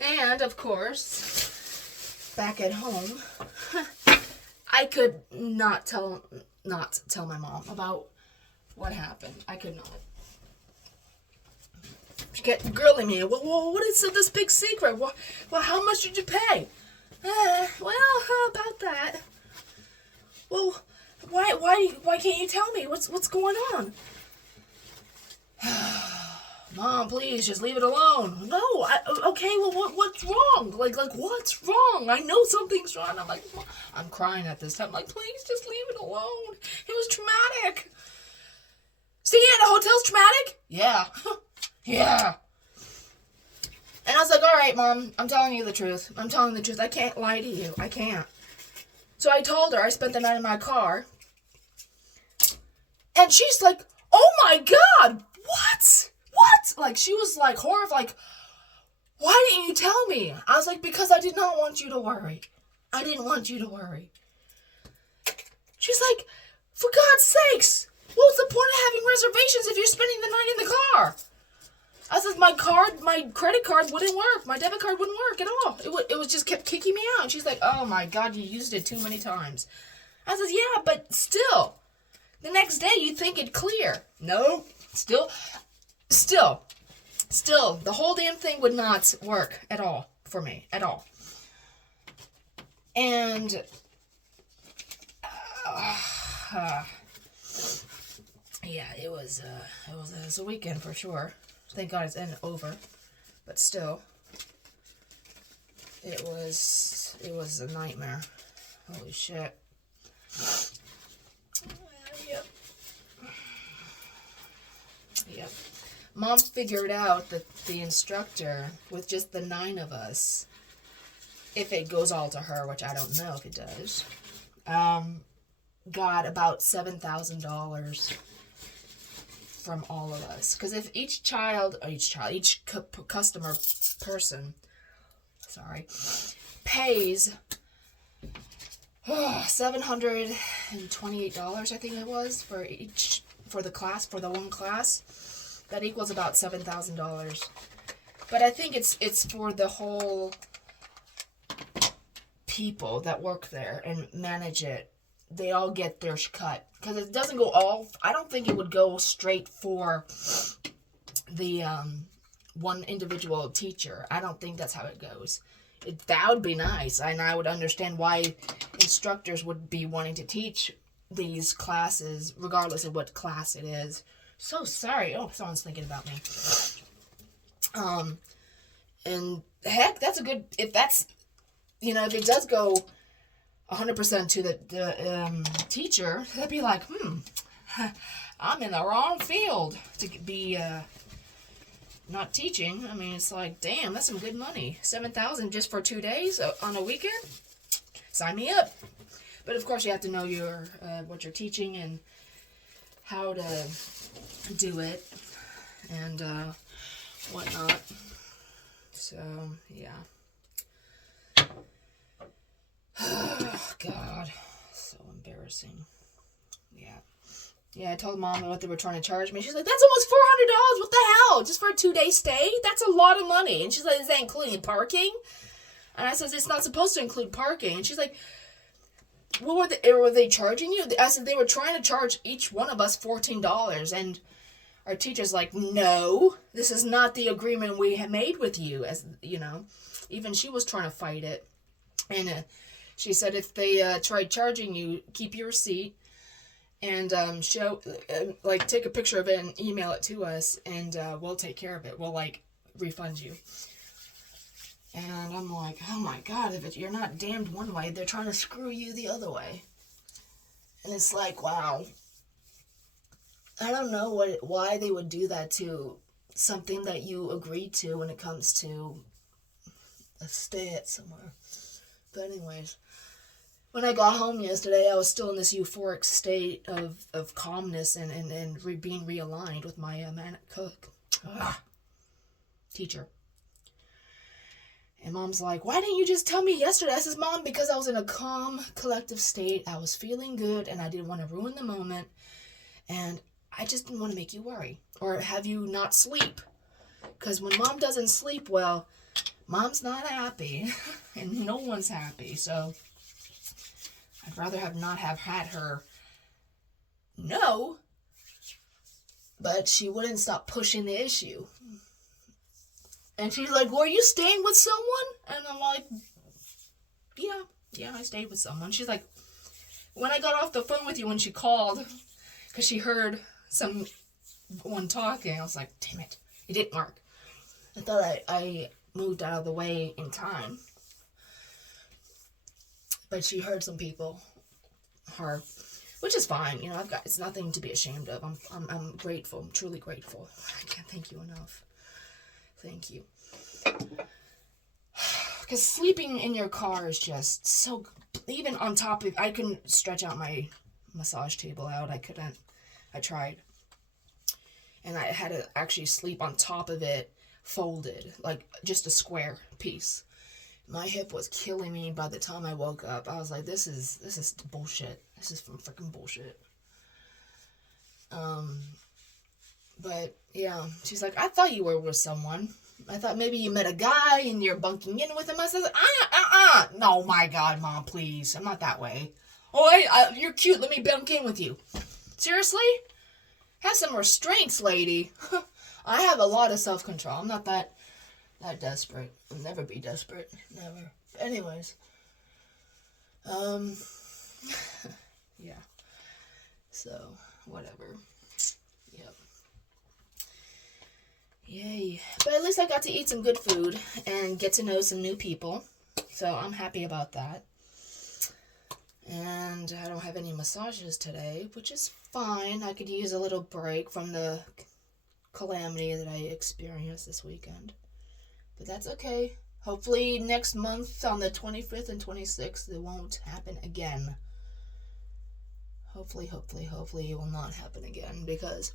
And, of course, back at home, I could not tell my mom about what happened. I could not. She kept grilling me. Well, what is this big secret? Well, how much did you pay? Well, how about that? Well, why can't you tell me what's going on? Mom, please just leave it alone. No, okay. Well, what's wrong? Like what's wrong? I know something's wrong. I'm like, I'm crying at this time. I'm like, please just leave it alone. It was traumatic. Staying at a hotel's traumatic? Yeah, yeah. And I was like, all right, Mom, I'm telling you the truth. I'm telling you the truth. I can't lie to you. I can't. So I told her I spent the night in my car. And she's like, oh my God, what? What? Like, she was like horrified, like, why didn't you tell me? I was like, because I did not want you to worry. I didn't want you to worry. She's like, for God's sakes, what's the point of having reservations if you're spending the night in the car? I said, my credit card wouldn't work. My debit card wouldn't work at all. It was just kept kicking me out. And she's like, oh my God, you used it too many times. I said, yeah, but still. The next day you'd think it'd clear. No, still, the whole damn thing would not work at all for me, at all. And, yeah, it was a weekend for sure. Thank God it's over, but still, it was a nightmare. Holy shit. Yep. Mom figured out that the instructor, with just the 9 of us, if it goes all to her, which I don't know if it does, got about $7,000 from all of us. Because if each customer person, pays $728, I think it was, for the one class, that equals about $7,000. But I think it's for the whole people that work there and manage it. They all get their cut. Because it doesn't go all... I don't think it would go straight for the one individual teacher. I don't think that's how it goes. That would be nice. And I would understand why instructors would be wanting to teach these classes, regardless of what class it is. So sorry. Oh, someone's thinking about me. And heck, that's a good... If that's... if it does go 100% to the teacher, they'd be like, I'm in the wrong field to be not teaching. I mean, it's like, damn, that's some good money. $7,000 just for 2 days on a weekend? Sign me up. But of course, you have to know what you're teaching and how to do it and whatnot. So, yeah. Oh, God. So embarrassing. Yeah, I told Mom what they were trying to charge me. She's like, that's almost $400. What the hell? Just for a 2-day stay? That's a lot of money. And she's like, is that including parking? And I said, it's not supposed to include parking. And she's like, what were they charging you? I said, they were trying to charge each one of us $14. And our teacher's like, no, this is not the agreement we have made with you. As even she was trying to fight it. And she said, if they tried charging you, keep your receipt and take a picture of it and email it to us, and we'll take care of it. We'll refund you. And I'm like, oh my God, if you're not damned one way, they're trying to screw you the other way. And it's like, wow. I don't know why they would do that to something that you agreed to when it comes to a stay at somewhere. But anyways, when I got home yesterday, I was still in this euphoric state of calmness and being realigned with my teacher. And Mom's like, why didn't you just tell me yesterday? I says, Mom, because I was in a calm, collective state. I was feeling good, and I didn't want to ruin the moment. And I just didn't want to make you worry or have you not sleep. Because when Mom doesn't sleep well, Mom's not happy, and no one's happy, so I'd rather not have had her know, but she wouldn't stop pushing the issue. And she's like, were you staying with someone? And I'm like, yeah, I stayed with someone. She's like, when I got off the phone with you when she called, because she heard someone talking, I was like, damn it, it didn't work. I thought I moved out of the way in time. But she heard some people, which is fine. You know, it's nothing to be ashamed of. I'm grateful. I'm truly grateful. I can't thank you enough. Thank you. Because sleeping in your car is just so, even on top of, I couldn't stretch out my massage table out. I couldn't. I tried. And I had to actually sleep on top of it, folded, like just a square piece. My hip was killing me by the time I woke up. I was like, this is bullshit. This is freaking bullshit. But yeah, she's like, I thought you were with someone. I thought maybe you met a guy and you're bunking in with him. I said, no, my God, Mom, please. I'm not that way. Oh, you're cute. Let me bunk in with you. Seriously? Have some restraints, lady. I have a lot of self-control. I'm not that desperate. I'll never be desperate. Never. But anyways. Yeah. So, whatever. Yep. Yay. But at least I got to eat some good food and get to know some new people. So I'm happy about that. And I don't have any massages today, which is fine. I could use a little break from the calamity that I experienced this weekend. But that's okay. Hopefully next month on the 25th and 26th it won't happen again. Hopefully it will not happen again because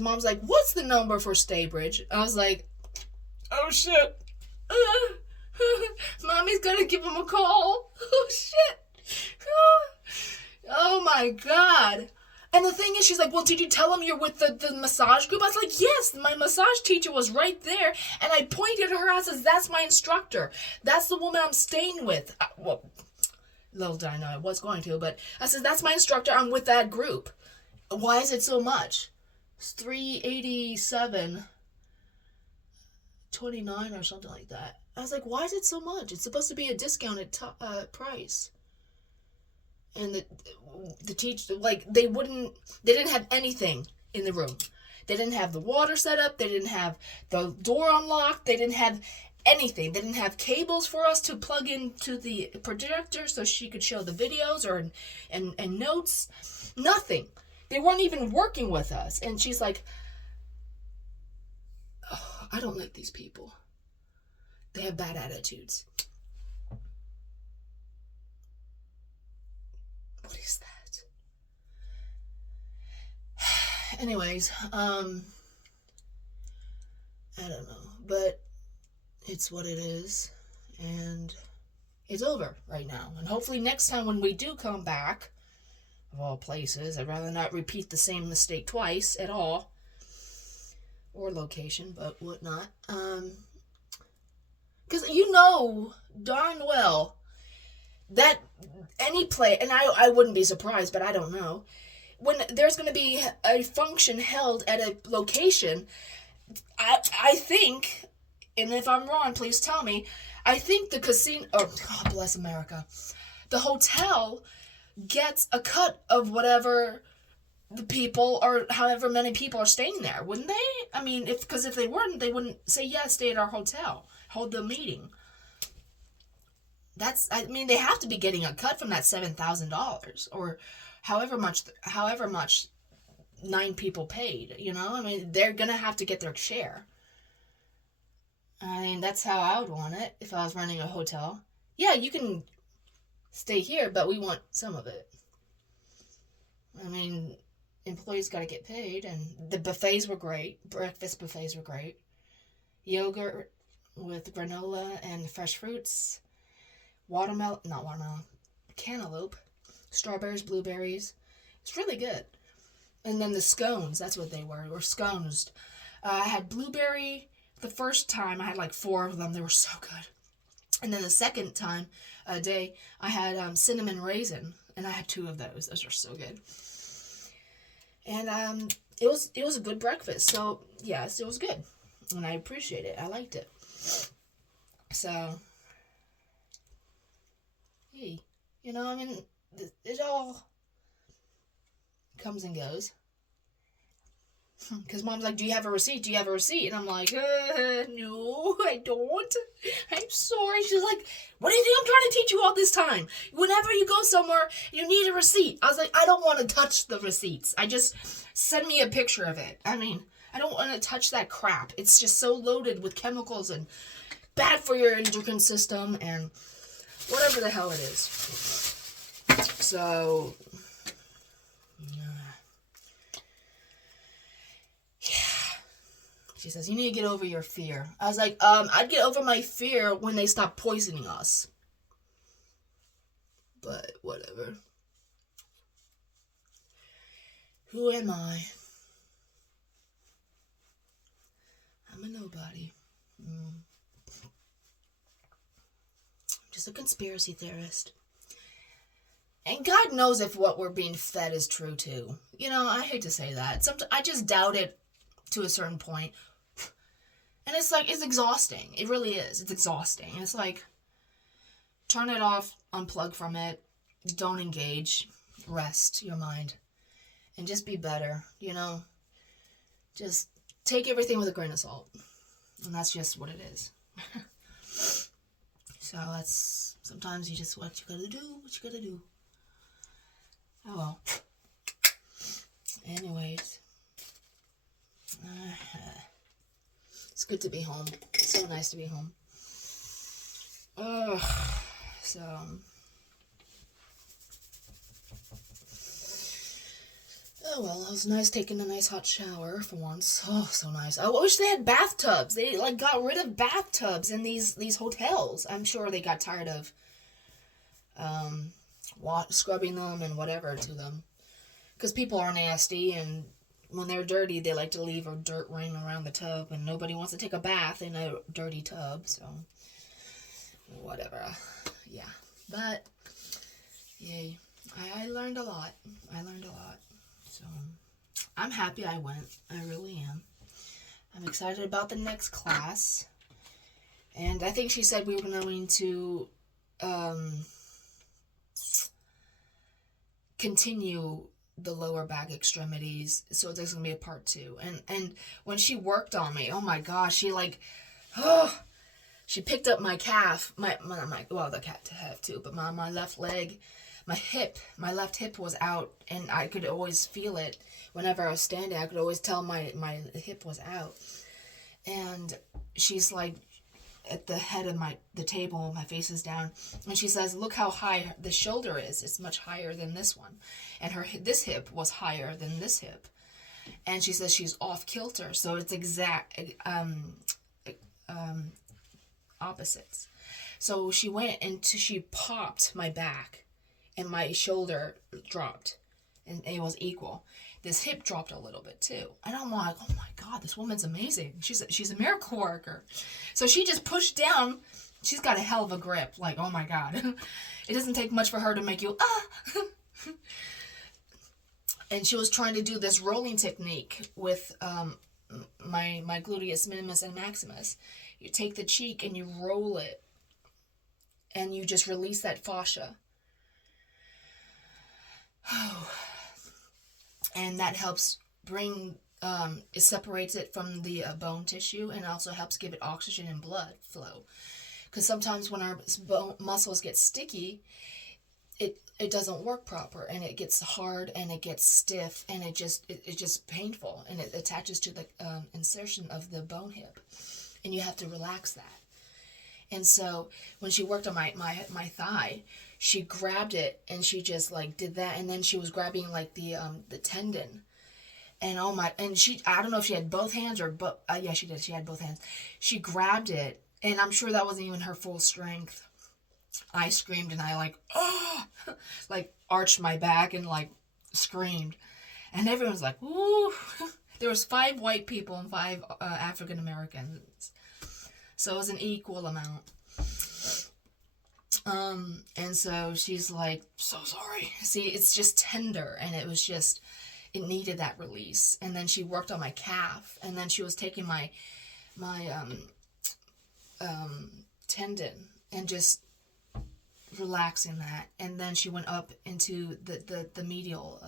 Mom's like, what's the number for Staybridge? I was like, oh shit. Mommy's gonna give him a call. Oh shit. Oh my God. And the thing is, she's like, well, did you tell him you're with the massage group? I was like, yes, my massage teacher was right there. And I pointed at her. I says, that's my instructor. That's the woman I'm staying with. Well, little did I know I was going to, but I said, that's my instructor. I'm with that group. Why is it so much? It's $387.29 or something like that. I was like, why is it so much? It's supposed to be a discounted price. And the teacher, like, they didn't have anything in the room. They didn't have the water set up. They didn't have the door unlocked. They didn't have anything. They didn't have cables for us to plug into the projector so she could show the videos and notes. Nothing. They weren't even working with us. And she's like, oh, I don't like these people. They have bad attitudes. What is that? Anyways, I don't know, but it's what it is, and it's over right now. And hopefully next time when we do come back, of all places, I'd rather not repeat the same mistake twice at all, or location, but whatnot. Because you know darn well that any play, and I wouldn't be surprised, but I don't know, when there's going to be a function held at a location, I think, and if I'm wrong, please tell me, I think the casino, oh, God bless America, the hotel gets a cut of whatever the people, or however many people are staying there, wouldn't they? I mean, because if they weren't, they wouldn't say, yeah, stay at our hotel, hold the meeting. They have to be getting a cut from that $7,000 or however much 9 people paid, you know? I mean, they're going to have to get their share. I mean, that's how I would want it if I was running a hotel. Yeah, you can stay here, but we want some of it. I mean, employees got to get paid, and the buffets were great. Breakfast buffets were great. Yogurt with granola and fresh fruits. Cantaloupe, strawberries, blueberries. It's really good. And then the scones, that's what they were scones. I had blueberry The first time I had like 4 of them. They were so good. And then the second time a day I had cinnamon raisin, and I had 2 of those. Those are so good. And it was a good breakfast. So yes, it was good, and I appreciate it. I liked it. So hey, I mean, it all comes and goes. Because Mom's like, do you have a receipt? Do you have a receipt? And I'm like, no, I don't. I'm sorry. She's like, what do you think I'm trying to teach you all this time? Whenever you go somewhere, you need a receipt. I was like, I don't want to touch the receipts. I just send me a picture of it. I mean, I don't want to touch that crap. It's just so loaded with chemicals and bad for your endocrine system and whatever the hell it is. So, she says, you need to get over your fear. I was like, I'd get over my fear when they stop poisoning us. But whatever. Who am I? I'm a nobody. Just a conspiracy theorist. And God knows if what we're being fed is true too. I hate to say that. Sometimes I just doubt it to a certain point. And it's like, it's exhausting. It really is. It's exhausting. It's like, turn it off, unplug from it, don't engage, rest your mind, and just be better, Just take everything with a grain of salt. And that's just what it is. So that's, sometimes you just, what you gotta do. Oh well. Anyways. It's good to be home. It's so nice to be home. So. Oh well, it was nice taking a nice hot shower for once. Oh, so nice. I wish they had bathtubs. They got rid of bathtubs in these hotels. I'm sure they got tired of scrubbing them and whatever to them. Because people are nasty, and when they're dirty, they like to leave a dirt ring around the tub, and nobody wants to take a bath in a dirty tub, so whatever. Yeah. But, yay. I learned a lot. So, I'm happy I went. I really am. I'm excited about the next class. And I think she said we were going to continue the lower back extremities, so there's gonna be a part 2. And when she worked on me, oh my gosh, she picked up my calf, the calf too, but my left leg, my left hip was out, and I could always feel it whenever I was standing. I could always tell my hip was out, and she's like, at the head of the table, my face is down, and she says, look how high the shoulder is. It's much higher than this one. And this hip was higher than this hip. And she says she's off kilter, so it's exact opposites. So she went and she popped my back, and my shoulder dropped, and it was equal. This hip dropped a little bit too. And I'm like, oh my God, this woman's amazing. She's a miracle worker. So she just pushed down. She's got a hell of a grip. Like, oh my God. It doesn't take much for her to make you, And she was trying to do this rolling technique with my gluteus minimus and maximus. You take the cheek and you roll it, and you just release that fascia. And that helps bring, it separates it from the bone tissue, and also helps give it oxygen and blood flow. Because sometimes when our muscles get sticky, it doesn't work proper, and it gets hard, and it gets stiff, and it's just painful, and it attaches to the insertion of the bone hip, and you have to relax that. And so when she worked on my thigh, she grabbed it, and she just did that, and then she was grabbing the tendon, and I don't know if she had both hands or yeah, she did. She had both hands. She grabbed it, and I'm sure that wasn't even her full strength. I screamed, and I arched my back and screamed, and everyone's like, ooh. there was 5 white people and 5 African Americans, so it was an equal amount. And so she's like, so sorry. See, it's just tender, and it was just, it needed that release. And then she worked on my calf, and then she was taking my tendon and just relaxing that. And then she went up into the medial,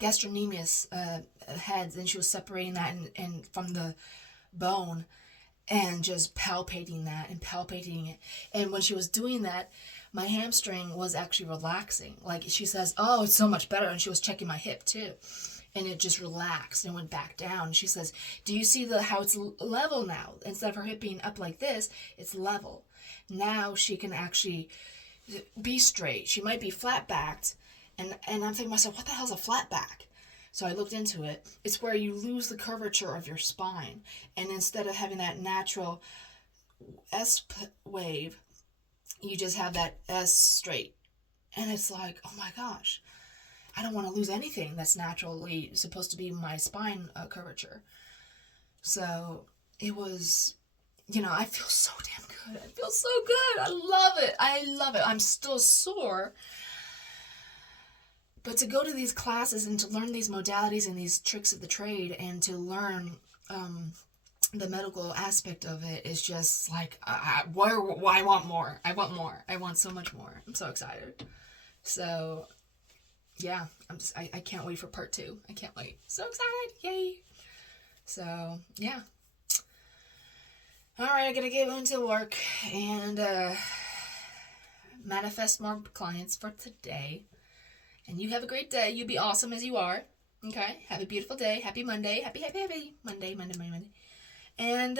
gastrocnemius heads, and she was separating that and from the bone, and just palpating that and palpating it. And when she was doing that, my hamstring was actually relaxing. Like, she says, oh, it's so much better. And she was checking my hip too, and it just relaxed and went back down. And she says, do you see how it's level now? Instead of her hip being up like this, it's level. Now she can actually be straight. She might be flat backed, and I'm thinking to myself, what the hell's a flat back? So I looked into it. It's where you lose the curvature of your spine. And instead of having that natural S wave, you just have that S straight. And it's like, oh my gosh, I don't want to lose anything that's naturally supposed to be my spine curvature. So it was, I feel so damn good. I feel so good. I love it. I love it. I'm still sore. But to go to these classes and to learn these modalities and these tricks of the trade, and to learn the medical aspect of it, is just like, I want more. I want more. I want so much more. I'm so excited. So, yeah, I can't wait for part 2. I can't wait. So excited. Yay. So, yeah. All right, I gotta get into work and manifest more clients for today. And you have a great day. You be awesome as you are. Okay? Have a beautiful day. Happy Monday. Happy Monday. And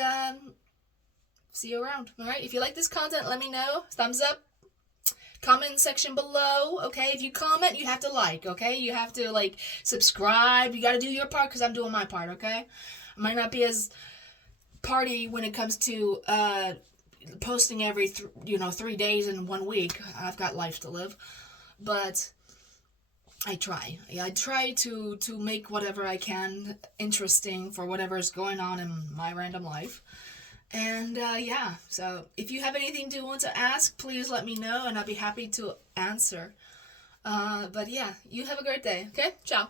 see you around. All right? If you like this content, let me know. Thumbs up. Comment section below. Okay? If you comment, you have to like. Okay? You have to, subscribe. You got to do your part because I'm doing my part. Okay? I might not be as party when it comes to posting every 3 days in 1 week. I've got life to live. But I try. I try to make whatever I can interesting for whatever is going on in my random life. And yeah, so if you have anything to want to ask, please let me know, and I'll be happy to answer. But yeah, you have a great day. Okay? Ciao.